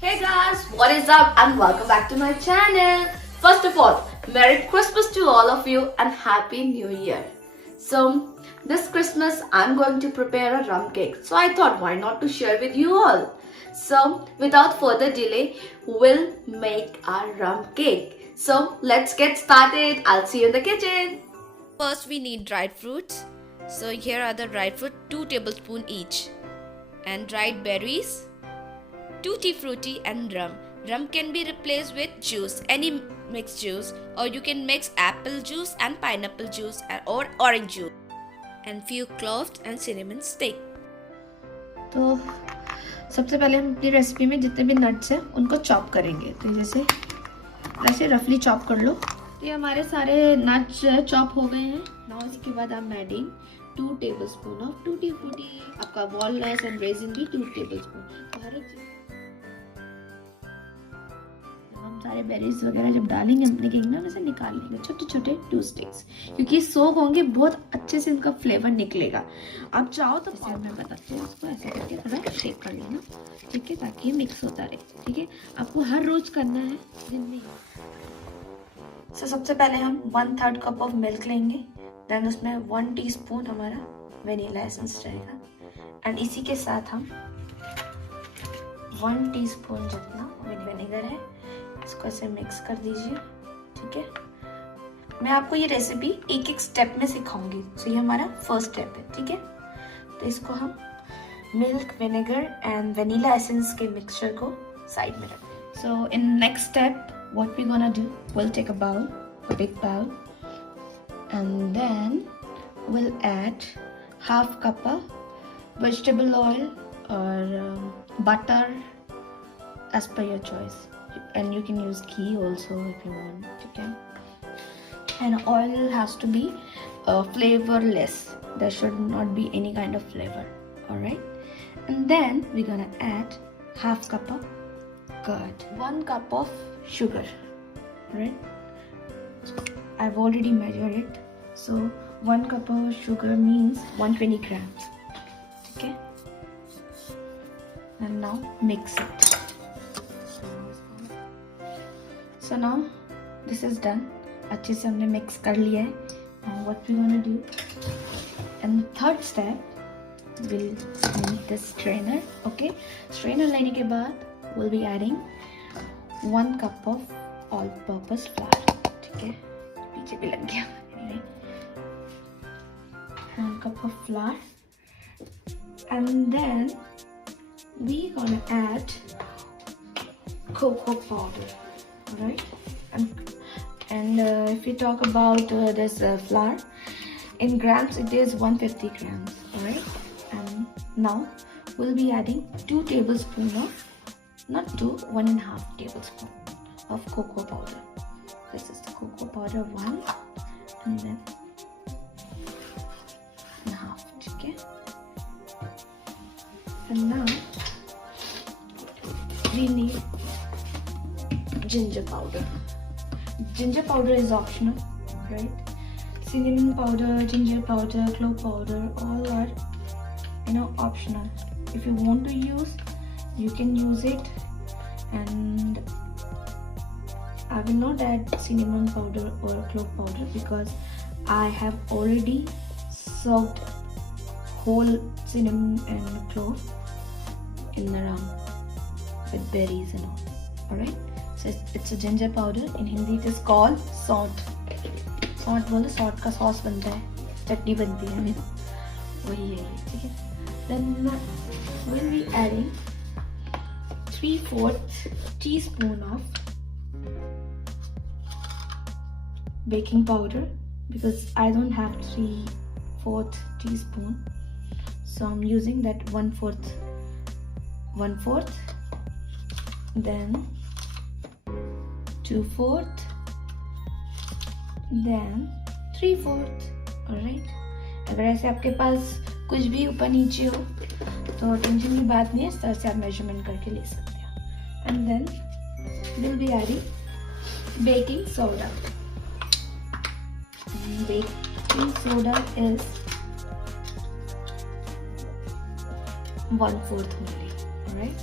Hey guys, what is up and welcome back to my channel. First of all, Merry Christmas to all of you and Happy New Year. So this Christmas I'm going to prepare a rum cake. So I thought why not to share with you all. So without further delay, we'll make our rum cake. So let's get started. I'll see you in the kitchen. First we need dried fruits. So here are the dried fruit, 2 tablespoons each. And dried berries, tutti frutti and rum. Rum can be replaced with juice, any mixed juice, or you can mix apple juice and pineapple juice or orange juice. And few cloves and cinnamon stick. तो सबसे पहले हम अपनी recipe में जितने भी nuts हैं उनको चॉप करेंगे. तो जैसे ऐसे रफली चॉप कर लो. तो ये हमारे सारे नट्स चॉप हो गए हैं. नाउ इसके बाद हम adding 2 tablespoon of tutti frutti. आपका वॉलनट्स एंड रेजिन भी 2 tablespoon. तो हर एक हम सारे बेरीज वगैरह जब डालेंगे अपने केक में, वैसे निकाल लेंगे छोटे छोटे 2 sticks, क्योंकि सोक होंगे बहुत अच्छे से इनका फ्लेवर निकलेगा. आप चाहो तो मैं बताती हूँ आपको, ऐसे करके थोड़ा शेक कर लेना, ठीक है, ताकि ये मिक्स होता रहे. ठीक है, आपको हर रोज करना है दिन में. सबसे पहले हम 1/3 कप ऑफ मिल्क लेंगे. देन उसमें 1 टीस्पून हमारा वेनिला एसेंस जाएगा. एंड इसी के साथ हम 1 टीस्पून जितना विनेगर है, इसको ऐसे मिक्स कर दीजिए. ठीक है, मैं आपको ये रेसिपी एक एक स्टेप में सिखाऊंगी. सो ये हमारा फर्स्ट स्टेप है. ठीक है, तो इसको हम milk, vinegar and vanilla essence के मिक्सचर को साइड में रखते हैं. So in next step what we're gonna do, we'll take a bowl, a big bowl, and then we'll add half cup of vegetable oil or butter as per your choice, and you can use ghee also if you want. Okay, and oil has to be flavorless. There should not be any kind of flavor. All right, and then we're gonna add half cup of curd, 1 cup of sugar. Right, I've already measured it. So 1 cup of sugar means 120 grams. Okay, and now mix it. So now this is done. अच्छे से हमने mix कर लिया है. Now what we gonna do? And the third step, we'll need the strainer. Okay, strainer लेने के बाद we'll be adding 1 cup of all-purpose flour. ठीक है, पीछे भी लग गया. Anyway, 1 cup of flour, and then we gonna add cocoa powder. Alright, and if we talk about this flour in grams, it is 150 grams. Alright, and now we'll be adding 2 tablespoons of, not 2, 1.5 tablespoon of cocoa powder. This is the cocoa powder 1, and then 1/2. Okay, and now we need ginger powder. Ginger powder is optional, right? Cinnamon powder, ginger powder, clove powder, all are optional. If you want to use, you can use it. And I will not add cinnamon powder or clove powder because I have already soaked whole cinnamon and clove in the rum with berries and all. Alright, so it's a ginger powder. In Hindi it is called salt. Salt बोलो, salt का sauce बनता है, चटनी बनती है, वही है ये. ठीक है, then we'll be adding 3/4 teaspoon of baking powder because I don't have 3/4 teaspoon, so I'm using that 1/4, then 2/4, then 3/4. Alright, अगर ऐसे आपके पास कुछ भी ऊपर नीचे हो तो टेंशन की बात नहीं है, इस तरह से आप मेजरमेंट करके ले सकते हो. And then we'll be adding baking soda. Baking soda is 1/4 only. Alright.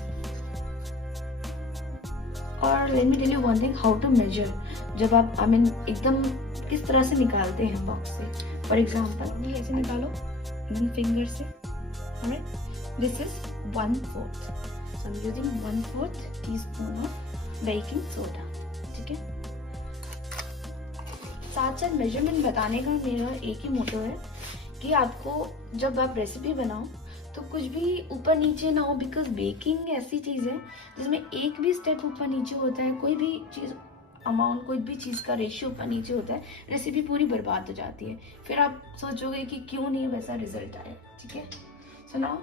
और let me tell you one thing, how to measure. जब आप एकदम किस तरह से निकालते हैं बॉक्स से. फॉर एग्जाम्पल ये ऐसे निकालो फिंगर से. Alright. This is 1/4. So I'm using 1/4 teaspoon of baking soda. ठीक है. साथ साथ मेजरमेंट बताने का मेरा एक ही मोटो है कि आपको जब आप रेसिपी बनाओ तो कुछ भी ऊपर नीचे ना हो, बिकॉज बेकिंग ऐसी चीज़ है जिसमें एक भी स्टेप ऊपर नीचे होता है, कोई भी चीज़ अमाउंट, कोई भी चीज़ का रेशियो ऊपर नीचे होता है, रेसिपी पूरी बर्बाद हो जाती है. फिर आप सोचोगे कि क्यों नहीं वैसा रिजल्ट आया. ठीक है. सो नाउ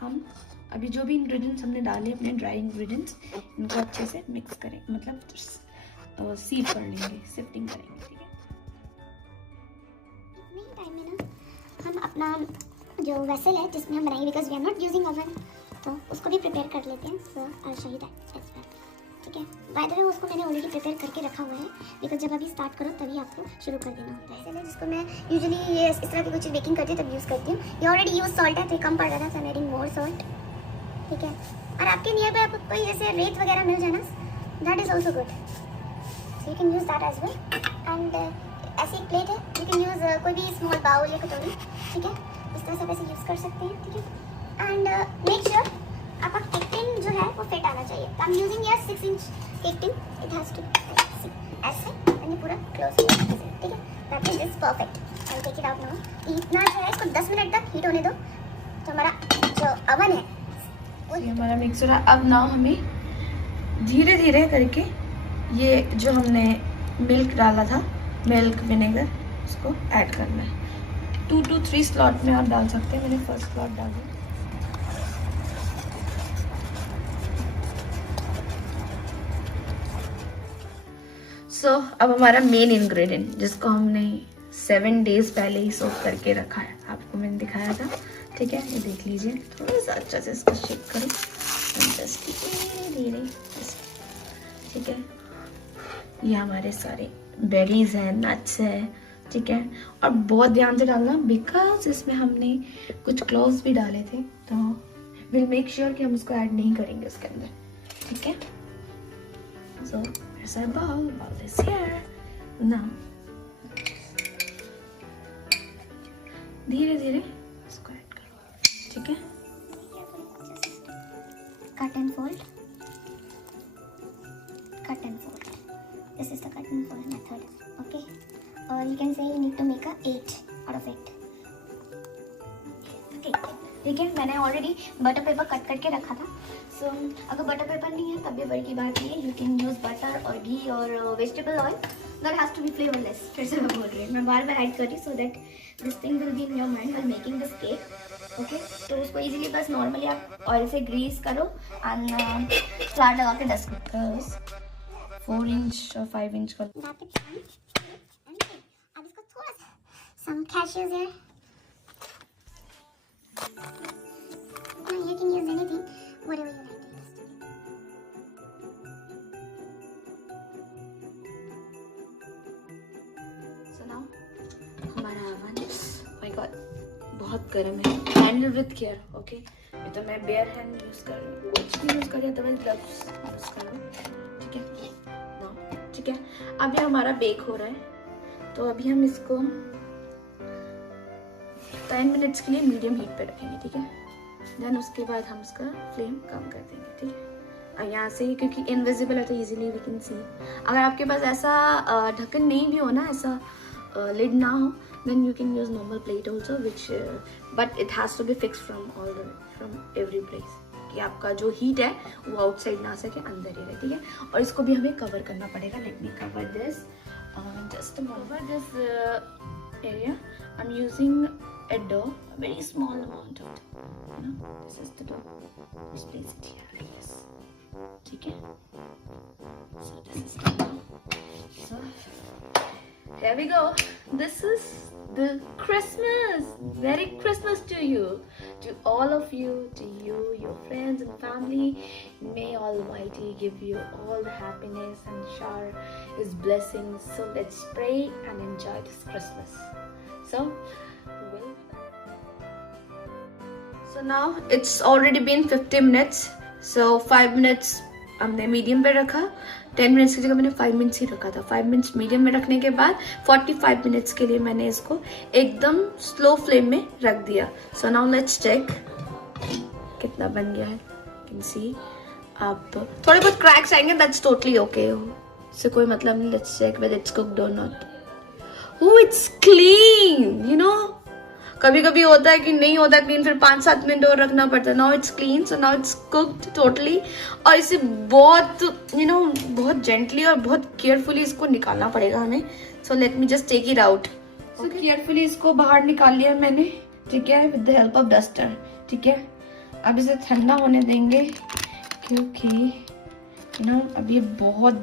हम अभी जो भी इंग्रेडिएंट्स हमने डाले अपने ड्राई इंग्रेडिएंट्स, इनको अच्छे से मिक्स करें, मतलब सीव कर लेंगे, सिफ्टिंग करेंगे. ठीक है. इतने ही टाइम में ना हम अपना जो वेसल है जिसमें हम बनाएंगे, because we are not using oven, तो उसको भी प्रिपेयर कर लेते हैं. So I show you that as well. ठीक है. बाय द वे उसको मैंने ऑलरेडी प्रिपेयर करके रखा हुआ है, बिकॉज जब अभी स्टार्ट करो तभी आपको शुरू कर देना होता है. इसलिए जिसको मैं यूजुअली ये इस तरह की कुछ बेकिंग करती हूँ तब यूज़ करती हूँ. ये ऑलरेडी यूज सॉल्ट है तो कम पड़ रहा था, so I am adding more salt. ठीक है. और आपके नियर बाय आपको कोई ऐसे रेत वगैरह मिल जाए ना, that is also good, so you can use that as well. And ऐसी एक प्लेट है, यू कैन यूज़ कोई भी स्मॉल बाउल या कटोरी. ठीक है. इस तरह से वैसे यूज़ कर सकते हैं. ठीक है. एंड मेक श्योर आपका केक टिन जो है वो फिट आना चाहिए. आई एम यूजिंग यार 6 inch cake tin. It has to ऐसे एंड ये पूरा क्लोज. ठीक है. That is this perfect. I take it out now. इतना जो है इसको 10 मिनट तक हीट होने दो. तो हमारा जो अवन है ये हमारा मिक्स हो रहा है. अब नाउ हमें धीरे धीरे करके ये जो हमने मिल्क डाला था, मिल्क विनेगर, उसको ऐड करना है. 2 to 3 स्लॉट में आप डाल सकते हैं. मैंने फर्स्ट स्लॉट डाल दिया. सो अब हमारा मेन इंग्रेडिएंट जिसको हमने 7 डेज पहले ही सोक करके रखा है, आपको मैंने दिखाया था. ठीक है. ये देख लीजिए. थोड़ा सा अच्छा से इसको शेक करो, जस्ट धीरे धीरे. ठीक है. ये हमारे सारे बेरीज हैं, नट्स है. ठीक है. और बहुत ध्यान से डालना, बिकॉज इसमें हमने कुछ क्लोव्स भी डाले थे, तो विल मेक श्योर कि हम उसको ऐड नहीं करेंगे उसके अंदर. ठीक है. सो here's our bowl is here. Now धीरे धीरे इसको ऐड करो. ठीक है. cut and fold. Cut and fold. This is the cut and fold method. Okay. Or you can say you need to make a 8 out of 8. Okay. देखिए मैंने already butter paper cut करके रखा था. सो अगर butter paper नहीं है तब भी बड़ी की बात नहीं है. यू कैन यूज़ बटर और घी और vegetable oil. That has to be flavourless. फिर से मैं बोल रही हूँ, मैं बार बार ऐड कर रही, so that this thing will be in your mind while making this cake. Okay. तो उसको इजीली बस नॉर्मली आप ऑयल से ग्रीस करो एंड फ्लावर लगा के 10 मिनट 4 इंच और 5 इंच का. अब इसको थोड़ा सा some cashews here. You can use anything, whatever you like. So now हमारा oven, my God, बहुत गर्म है. Handle with care, okay? ये तो मैं bare hand यूज कर रही हूँ. कुछ नहीं यूज कर रही है तो मैं ग्लव्स यूज कर रही हूँ. ठीक है. now ठीक है. अब ये हमारा बेक हो रहा है, तो अभी हम इसको 10 मिनट्स के लिए मीडियम हीट पे रखेंगे. ठीक है. देन उसके बाद हम उसका फ्लेम कम कर देंगे. ठीक है. और यहाँ से क्योंकि इनविजिबल है तो इजीली वी कैन सी. अगर आपके पास ऐसा ढक्कन नहीं भी हो ना, ऐसा लिड ना हो, then you can use normal plate also, which but it has to be fix from every place, कि आपका जो हीट है वो आउटसाइड ना सके, अंदर ही रहे. ठीक है. और इसको भी हमें कवर करना पड़ेगा. Let me cover this just cover this area. I am using a dough, a very small amount of dough. You know, this is the dough. Just place it here like this. ठीक है. So this is the dough. So here we go. This is the Christmas. Merry Christmas to you, to all of you, to you, your friends and family. May Almighty give you all the happiness and shower His blessings. So let's pray and enjoy this Christmas. So So now it's already been 50 minutes. So 5 minutes हमने medium पे रखा, 10 minutes की जगह मैंने 5 minutes ही रखा था. 5 minutes medium में रखने के बाद 45 मिनट्स के लिए मैंने इसको एकदम स्लो फ्लेम में रख दिया. सो नाउ लेट्स चेक कितना बन गया है. कैन सी आप थोड़े बहुत क्रैक्स आएंगे, दैट्स टोटली ओके. इससे कोई मतलब नहीं. Let's check whether it's cooked और not. Oh it's clean. You know कभी कभी होता है कि नहीं होता क्लीन, फिर 5-7 मिनट और रखना पड़ता है. Now it's clean. So now it's cooked totally. और इसे बहुत बहुत जेंटली और बहुत केयरफुली इसको निकालना पड़ेगा हमें. So let me just take it out. So carefully इसको बाहर निकाल लिया मैंने, ठीक है, with the help of duster. ठीक है, अब इसे ठंडा होने देंगे क्योंकि अब ये बहुत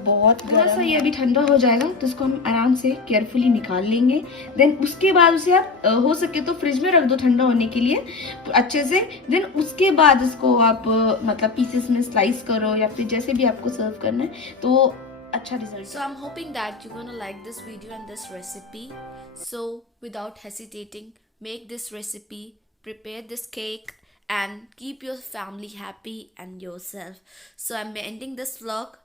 थोड़ा सा ये अभी ठंडा हो जाएगा तो इसको हम आराम से केयरफुली निकाल लेंगे. देन उसके बाद उसे आप हो सके तो फ्रिज में रख दो ठंडा होने के लिए अच्छे से. देन उसके बाद इसको आप मतलब पीसेस में स्लाइस करो या फिर जैसे भी आपको सर्व करना है तो अच्छा result. So I'm hoping that you're gonna like this video and this recipe. So without hesitating, make this recipe, prepare this cake, and keep your family happy and yourself. So I'm ending this vlog.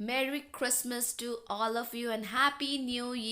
Merry Christmas to all of you and Happy New Year.